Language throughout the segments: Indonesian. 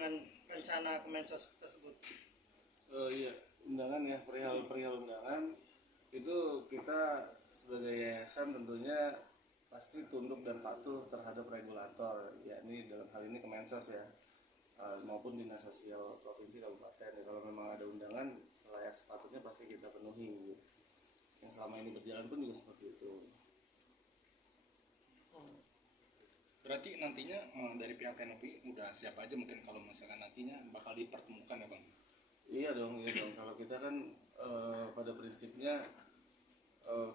dengan rencana Kemensos tersebut? Iya, undangan ya, perihal undangan itu kita sebagai yayasan tentunya pasti tunduk dan patuh terhadap regulator, yakni dalam hal ini Kemensos ya, maupun dinas sosial provinsi kabupaten. Ya, kalau memang ada undangan selayak sepatutnya pasti kita penuhi. Yang selama ini berjalan pun juga seperti itu. Berarti nantinya dari pihak TNOP udah siap aja mungkin kalau misalkan nantinya bakal dipertemukan ya Bang? Iya dong. Kalau kita kan pada prinsipnya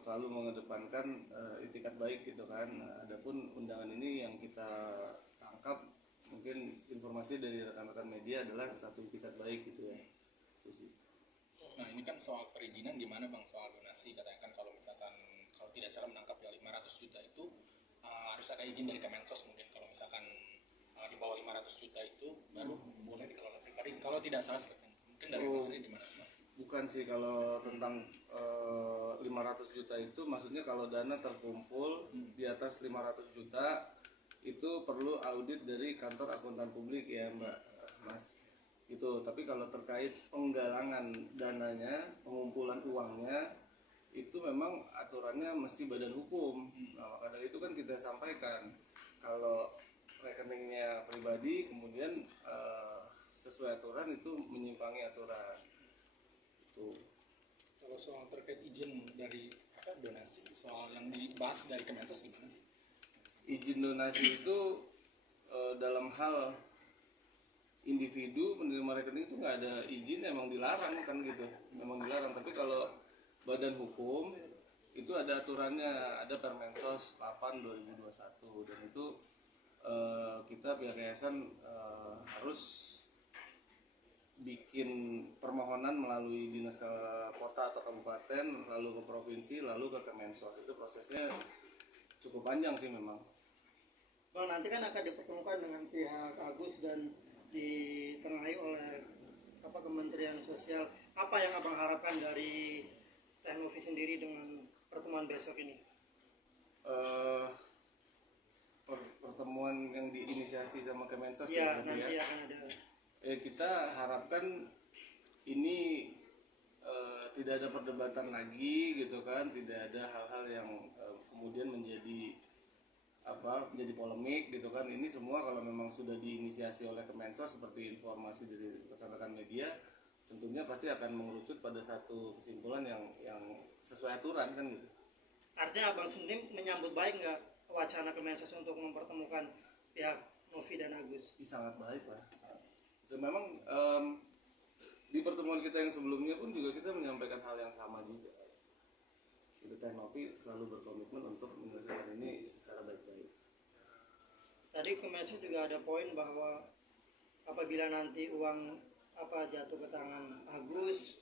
selalu mengedepankan itikat baik gitu kan. Adapun undangan ini yang kita tangkap mungkin informasi dari rekan-rekan media adalah satu itikat baik gitu ya. Nah ini kan soal perizinan gimana Bang, soal donasi katanya kan kalau misalkan kalau tidak salah menangkap ya 500 juta itu harus ada izin dari Kemensos mungkin kalau misalkan di bawah 500 juta itu baru boleh dikelola pribadi kalau tidak salah seperti itu. Mungkin dari Mas Ri gimana Bang? Bukan sih, kalau tentang 500 juta itu maksudnya kalau dana terkumpul di atas 500 juta itu perlu audit dari kantor akuntan publik ya Mbak Mas itu. Tapi kalau terkait penggalangan dananya, pengumpulan uangnya itu memang aturannya mesti badan hukum. Nah maka dari itu kan kita sampaikan kalau rekeningnya pribadi kemudian sesuai aturan itu menyimpangi aturan. Kalau soal terkait izin dari donasi, soal yang dibahas dari Kemensos gimana sih? Izin donasi itu dalam hal individu penerima rekening itu nggak ada izin, emang dilarang kan gitu, memang dilarang. Tapi kalau badan hukum itu ada aturannya, ada Permensos 8 2021 dan itu kita pihak yayasan harus bikin permohonan melalui dinas ke kota atau kabupaten, lalu ke provinsi, lalu ke Kemensos. Itu prosesnya cukup panjang sih memang. Bang, nanti kan akan dipertemukan dengan pihak Agus dan ditengahi oleh Kementerian Sosial. Apa yang Abang harapkan dari TNOV sendiri dengan pertemuan besok ini? Pertemuan yang diinisiasi sama Kemensos ya, nanti akan ada. Kita harapkan ini tidak ada perdebatan lagi gitu kan, tidak ada hal-hal yang kemudian menjadi polemik gitu kan. Ini semua kalau memang sudah diinisiasi oleh Kemensos seperti informasi dari rekan-rekan media, tentunya pasti akan mengerucut pada satu kesimpulan yang sesuai aturan kan gitu. Artinya Abang sendiri menyambut baik nggak wacana Kemensos untuk mempertemukan pihak Novi dan Agus? Sangat baik lah. Dan memang di pertemuan kita yang sebelumnya pun juga kita menyampaikan hal yang sama juga. Itu TNOV selalu berkomitmen untuk menyelesaikan ini secara baik-baik. Tadi Kemensos juga ada poin bahwa apabila nanti uang jatuh ke tangan Agus,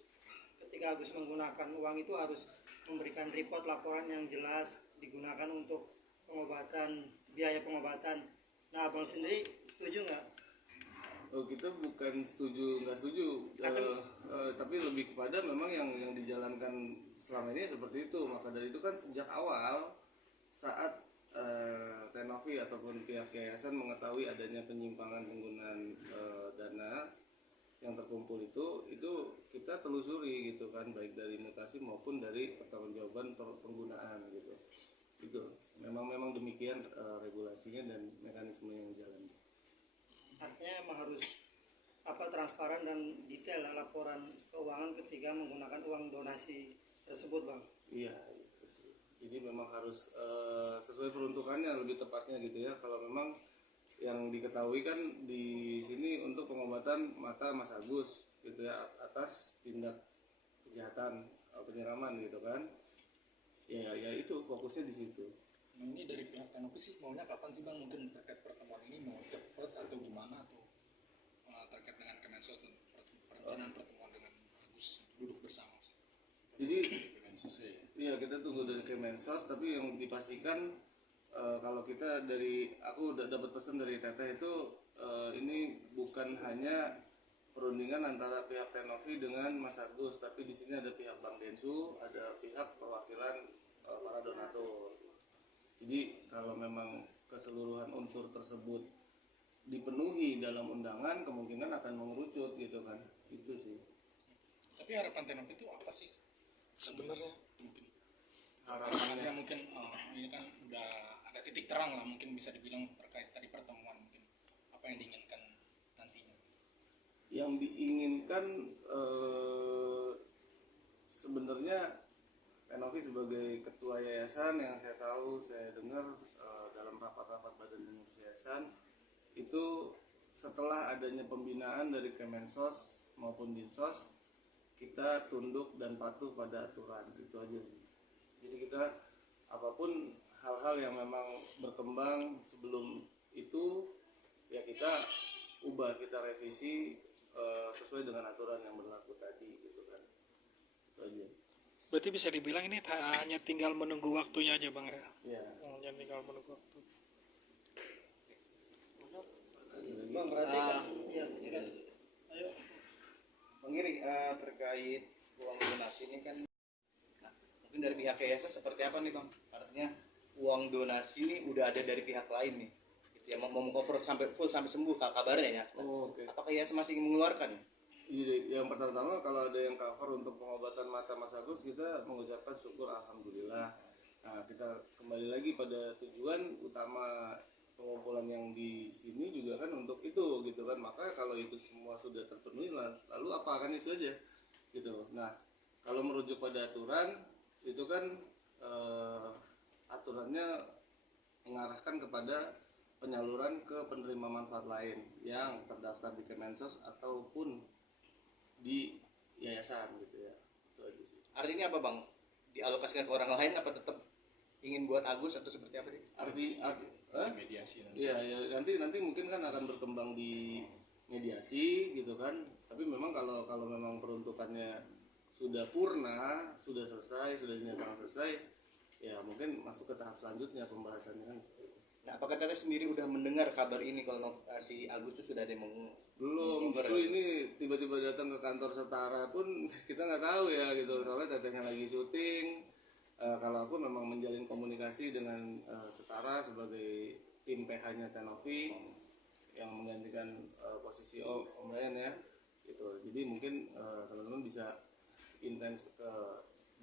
ketika Agus menggunakan uang itu harus memberikan report laporan yang jelas digunakan untuk biaya pengobatan. Nah Abang sendiri setuju nggak? Kita bukan nggak setuju, tapi lebih kepada memang yang dijalankan selama ini seperti itu. Maka dari itu kan sejak awal saat TNOV ataupun pihak yayasan mengetahui adanya penyimpangan penggunaan dana yang terkumpul itu kita telusuri gitu kan, baik dari mutasi maupun dari pertanggungjawaban penggunaan gitu. Itu memang demikian regulasinya dan mekanisme yang jalan. Artinya emang harus transparan dan detail laporan keuangan ketika menggunakan uang donasi tersebut Bang. Iya, jadi memang harus sesuai peruntukannya lebih tepatnya gitu ya. Kalau memang yang diketahui kan di sini untuk pengobatan mata Mas Agus gitu ya, atas tindak kejahatan penyiraman gitu kan. Ya itu fokusnya di situ. Nah, ini dari pihak TNOV sih maunya kapan sih Bang, mungkin terkait pertemuan ini mau cepat atau gimana, atau terkait dengan Kemensos dan perencanaan pertemuan dengan Agus duduk bersama sih? Jadi iya kita tunggu dari Kemensos, tapi yang dipastikan kalau kita aku udah dapat pesan dari Teteh itu ini bukan hanya perundingan antara pihak TNOV dengan Mas Agus, tapi di sini ada pihak Bank Densu, ada pihak perwakilan para donatur. Jadi kalau memang keseluruhan unsur tersebut dipenuhi dalam undangan kemungkinan akan mengerucut gitu kan, itu sih Tapi harapan Tenop itu apa sih sebenarnya? mungkin harapannya. harapannya mungkin ini kan udah ada titik terang lah mungkin bisa dibilang terkait tadi pertemuan mungkin apa yang diinginkan nantinya. Yang diinginkan sebenarnya Tenovi sebagai ketua yayasan, yang saya tahu, saya dengar dalam rapat-rapat badan pengurus yayasan itu setelah adanya pembinaan dari Kemensos maupun Dinsos, kita tunduk dan patuh pada aturan, itu aja sih. Jadi kita apapun hal-hal yang memang berkembang sebelum itu ya kita ubah, kita revisi sesuai dengan aturan yang berlaku tadi gitu kan, itu aja. Berarti bisa dibilang ini hanya tinggal menunggu waktunya aja bang ya? Ya. Hanya tinggal menunggu waktu. Bang berarti kan ya, kan. Ayo. Bang Giri, terkait uang donasi ini kan, nah, mungkin dari pihak yayasan seperti apa nih Bang? Artinya uang donasi ini udah ada dari pihak lain nih, gitu ya, mau cover sampai full sampai sembuh kabarnya ya. Oh, oke. Apakah yayasan masih ingin mengeluarkan? Jadi yang pertama kalau ada yang cover untuk pengobatan mata Mas Agus, kita mengucapkan syukur alhamdulillah. Nah, kita kembali lagi pada tujuan utama pengumpulan yang di sini juga kan untuk itu gitu kan. Maka kalau itu semua sudah terpenuhi, lalu apa kan itu aja gitu. Nah, kalau merujuk pada aturan itu kan aturannya mengarahkan kepada penyaluran ke penerima manfaat lain yang terdaftar di Kemensos ataupun di yayasan gitu ya, itu aja sih. Artinya apa Bang? Dialokasikan ke orang lain apa tetap ingin buat Agus atau seperti apa sih? Arti Mediasi ya nanti mungkin kan akan berkembang di mediasi gitu kan, tapi memang kalau memang peruntukannya sudah purna, sudah selesai, sudah dinyatakan selesai, ya mungkin masuk ke tahap selanjutnya pembahasannya kan. Nah, apakah Teteh sendiri udah mendengar kabar ini kalau si Agus itu sudah ada yang Belum, justru ini tiba-tiba datang ke kantor Setara pun kita nggak tahu ya gitu, soalnya tetehnya lagi syuting. Kalau aku memang menjalin komunikasi dengan Setara sebagai tim PH-nya Tenovi yang menggantikan posisi Om Ryan ya, gitu. Jadi mungkin teman-teman bisa intens ke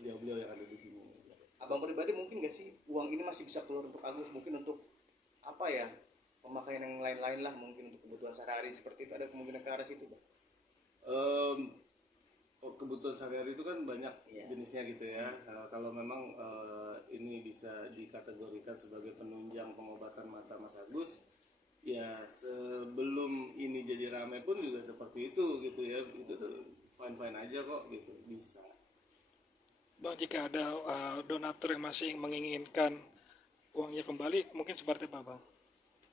beliau-beliau yang ada di sini. Abang pribadi mungkin nggak sih uang ini masih bisa keluar untuk Agus, mungkin untuk apa ya, pemakaian yang lain-lain lah, mungkin untuk kebutuhan sehari-hari seperti itu, ada kemungkinan ke arah situ Bang? Kebutuhan sehari-hari itu kan banyak Iya. jenisnya gitu ya. Kalau memang ini bisa dikategorikan sebagai penunjang pengobatan mata Mas Agus, ya sebelum ini jadi ramai pun juga seperti itu gitu ya. Itu tuh fine-fine aja kok gitu, bisa. Bang, jika ada donatur yang masih menginginkan uangnya kembali, mungkin seperti apa bang?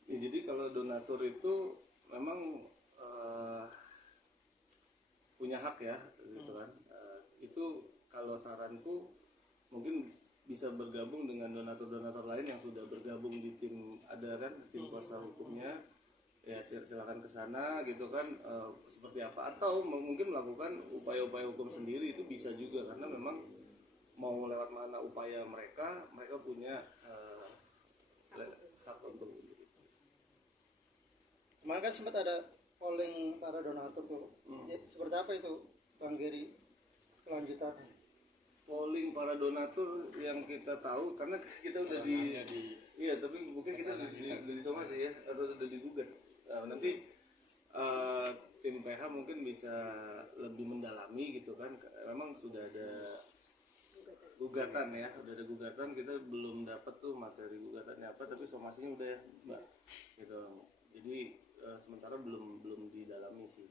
Ya, jadi kalau donatur itu memang punya hak ya gitu kan. Itu kalau saranku mungkin bisa bergabung dengan donatur-donatur lain yang sudah bergabung di tim, ada kan tim kuasa hukumnya, ya silakan ke sana gitu kan, seperti apa, atau mungkin melakukan upaya-upaya hukum sendiri, itu bisa juga, karena memang mau lewat mana upaya mereka punya hak untuk itu. Kemarin kan sempat ada polling para donatur tuh. Ya, seperti apa itu Bang Giri kelanjutannya? Polling para donatur yang kita tahu, karena kita udah iya, tapi mungkin kita udah disomasi ya, atau udah digugat. Nanti tim PH mungkin bisa lebih mendalami gitu kan. Memang sudah ada gugatan ya, udah ada gugatan, kita belum dapat tuh materi gugatannya apa, tapi somasinya udah ya Mbak gitu. Jadi sementara belum didalami sih.